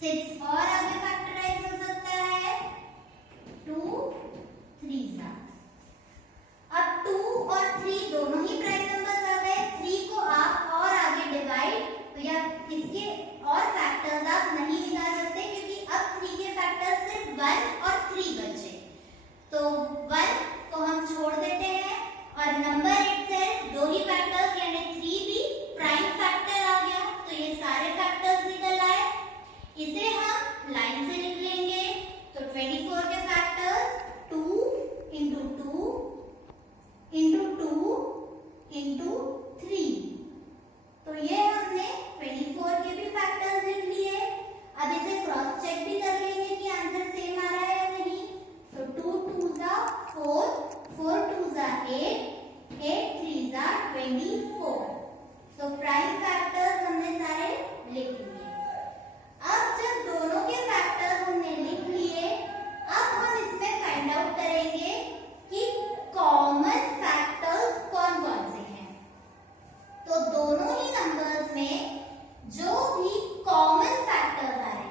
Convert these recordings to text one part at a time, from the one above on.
6 और आगे फैक्टराइज हो सकता है 2 3 सा। अब 2 और 3 दोनों ही प्राइम नंबर्स आ गए। 3 को आप और आगे डिवाइड या इसके और फैक्टर्स आप नहीं निकाल सकते क्योंकि अब 3 के फैक्टर्स सिर्फ 1 और 3 बचे। तो 1 को हम छोड़ देते हैं और नंबर इटसेल्फ दो ही फैक्टर्स यानी 3 भी प्राइम फैक्टर आ गया। तो ये सारे फैक्टर्स निकल आए। इसे हम लाइन से लिख लेंगे। तो 24 के फैक्टर्स 2 इंटू 2 इंटू 2 इंटू 3। तो ये हमने 24 के भी फैक्टर्स लिख लिए। अब इसे क्रॉस चेक भी कर लेंगे कि आंसर सेम आ रहा है या नहीं। तो 2 2 सा 4 4 2 सा 8 8 3 सा 24। तो प्राइम फैक्टर्स हमने सारे लिख लिए। अब जब दोनों के फैक्टर्स हमने लिख लिए, अब हम इसमें फाइंड आउट करेंगे कि कॉमन फैक्टर्स कौन कौन से हैं। तो दोनों ही नंबर्स में जो भी कॉमन फैक्टर्स आए,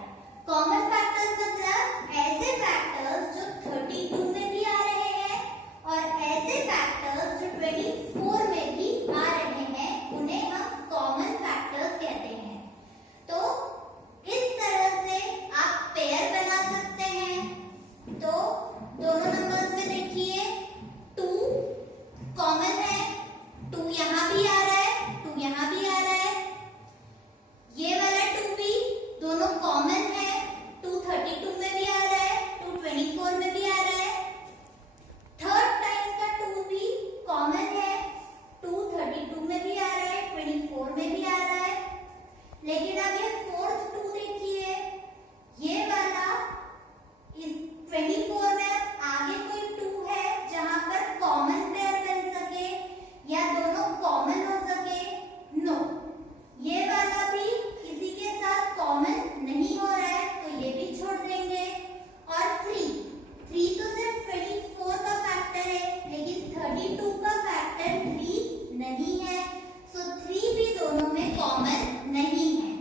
कॉमन फैक्टर्स मतलब ऐसे फैक्टर्स जो 32 में भी आ रहे हैं और ऐसे फैक्टर्स जो 24 में भी आ रहे हैं, उन्हें हम कॉमन फैक्टर्स कहते हैं। तो इस तरह से आप पेयर बना सकते हैं। तो दोनों नंबर्स में देखिए 2 कॉमन है, 2 यहाँ भी आ रहा है, 2 यहाँ भी आ रहा है। ये वाला 2 भी दोनों कॉमन है, 2 32 में भी आ रहा है, 2 24 में भी आ रहा है। थर्ड टाइम का 2 भी कॉमन है, 2 32 में भी आ रहा है, 24 में भी आ रहा है। लेकिन अब ये फोर्थ 2 देखिए, ये वाला इस 24 में आगे कोई 2 है जहां पर कॉमन पेयर बन सके या दोनों कॉमन हो सके। नो, ये वाला भी किसी के साथ कॉमन नहीं हो रहा है, तो ये भी छोड़ देंगे। और 3 तो सिर्फ 24 का फैक्टर है, लेकिन 32 का फैक्टर 3 नहीं है। सो 3 भी दोनों में कॉमन नहीं है।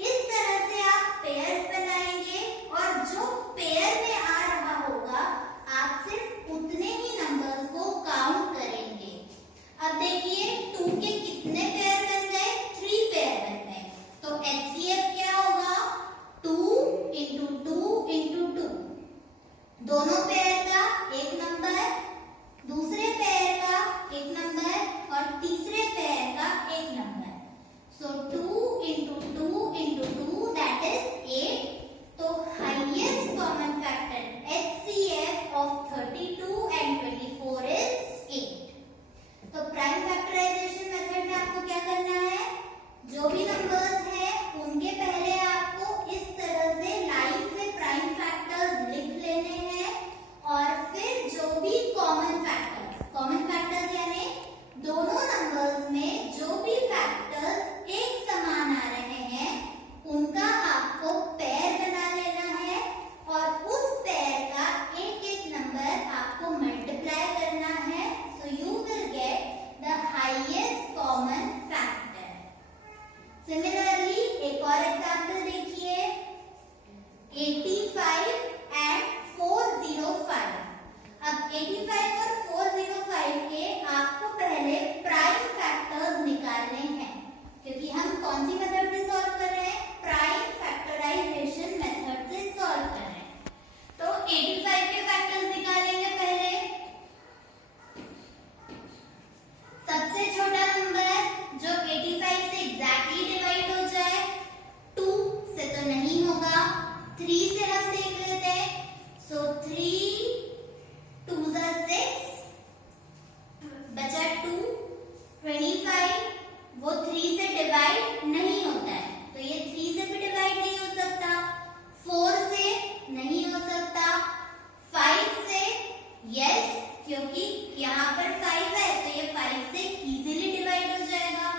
इस तरह से आप पेयर्स बनाएंगे और जो पेयर में आ रहा होगा आप सिर्फ उतने ही नंबर्स को काउंट करेंगे। अब देखिए 2 के कितने पेयर बन गए? 3 पेयर बन गए। तो HCF क्या होगा? 2 इंटू 2 इंटू 2। दोनों पेयर का एक नंबर, दूसरे पेयर का एक नंबर और तीसरे पेयर का एक number. So 2 into 2 into 2 that is 8। तो highest common factor HCF of 32 and 24 is 8। तो प्राइम फैक्टराइजेशन मेथड में आपको क्या करना है? जो भी नंबर्स हैं उनके पहले आपको इस तरह से लाइन से प्राइम फैक्टर्स लिख लेने हैं और फिर जो भी कॉमन फैक्टर्स यानी दोनों नंबर्स में जो भी फैक्टर्स एक समान आ रहे हैं उनका आपको पेयर बना लेना है और उस पेयर का एक एक नंबर आपको मल्टीप्लाई करना है। So you will get the highest common factor. Similarly एक और एग्जांपल देखिए 85 एंड 405। अब 85 और 405 के आपको पहले प्राइम फैक्टर्स निकालने हैं क्योंकि हम कौन सी मेथड से सॉल्व कर रहे हैं? प्राइम फैक्टराइजेशन मेथड से सॉल्व कर रहे हैं। तो 85 के फैक्टर्स निकालेंगे पहले। सबसे छोटा नंबर जो 85 से एग्जैक्टली डिवाइड हो जाए, 2 से तो नहीं होगा, 3 से हम देख लेते हैं। सो 3 2 सा 6 बचा 2 25। वो 3 से डिवाइड नहीं होता है, तो ये 3 से भी डिवाइड नहीं हो सकता, 4 से नहीं हो सकता, 5 से यस क्योंकि यहाँ पर 5 है तो ये 5 से इजीली डिवाइड हो जाएगा।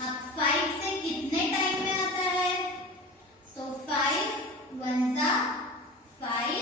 अब 5 से कितने टाइम में आता है? 5 1 5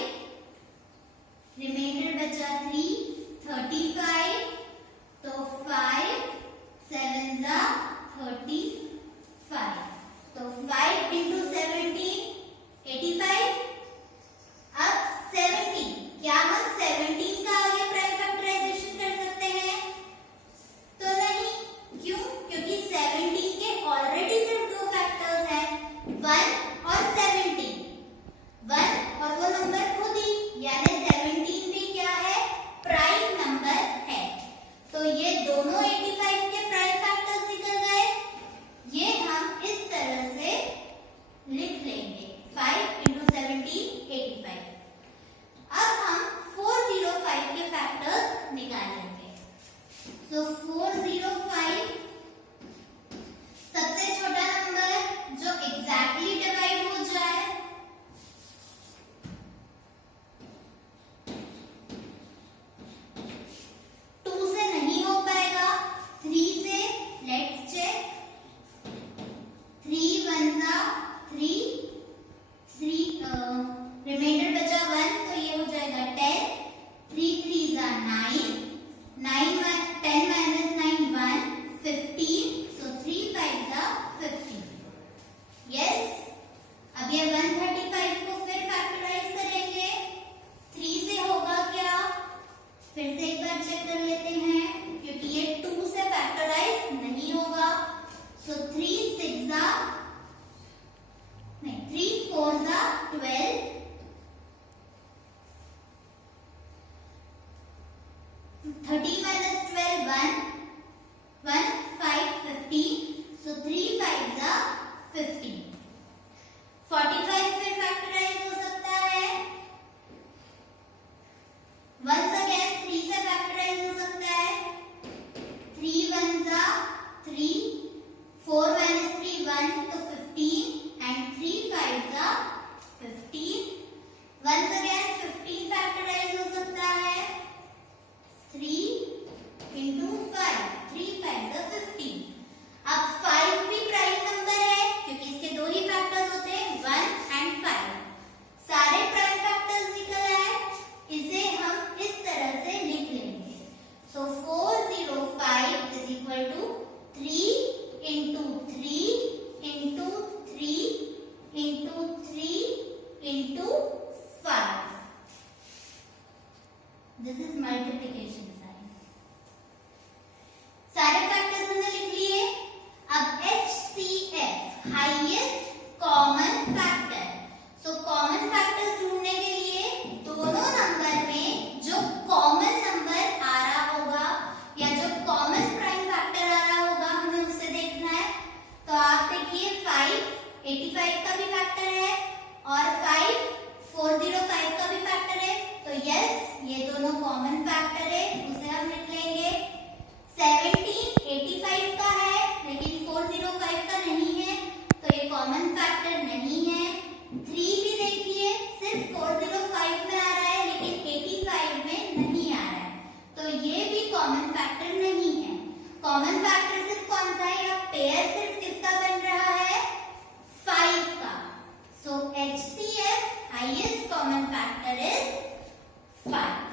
12, 13 minus 12, 1, 5, 15. So 3 5s are 15. 45 फिर फैक्टराइज हो सकता है. Once again 3 से फैक्टराइज हो सकता है. 3 1s are 3. 4 minus 3, 1, तो 15, and 3 5s are 15. Once again 15 factorise हो सकता है. 3 into 5, 3 5s are 15. अब 5 भी प्राइम नंबर है क्योंकि इसके दो ही फैक्टर्स होते हैं 1 and 5. सारे प्राइम फैक्टर्स निकल आए. इसे हम इस तरह से लिख लेंगे. So 405 is equal to 3 into 3 into 3 into 3 into 5. This is multiplication sign. सारे फैक्टर्स हमने लिख लिए. अब HCF highest common factor. So common factors ढूंढने के लिए दोनों नंबर में जो कॉमन नंबर आ रहा होगा या जो कॉमन प्राइम फैक्टर आ रहा होगा हमें उससे देखना है. तो आप देखिए 5 85 का भी फैक्टर है और 5 405 का भी फैक्टर है. तो यस ये दोनों कॉमन फैक्टर है, उसे हम लिख लेंगे. 17 85 का है लेकिन 405 का नहीं है तो ये कॉमन फैक्टर नहीं है. 3 भी देखिए सिर्फ 405 में आ रहा है लेकिन 85 में नहीं आ रहा है तो ये भी कॉमन फैक्टर नहीं है. कॉमन फैक्टर सिर्फ कौन सा है या पेयर सिर्फ किसका बन रहा है 5 का. सो HCF highest common factor is 5.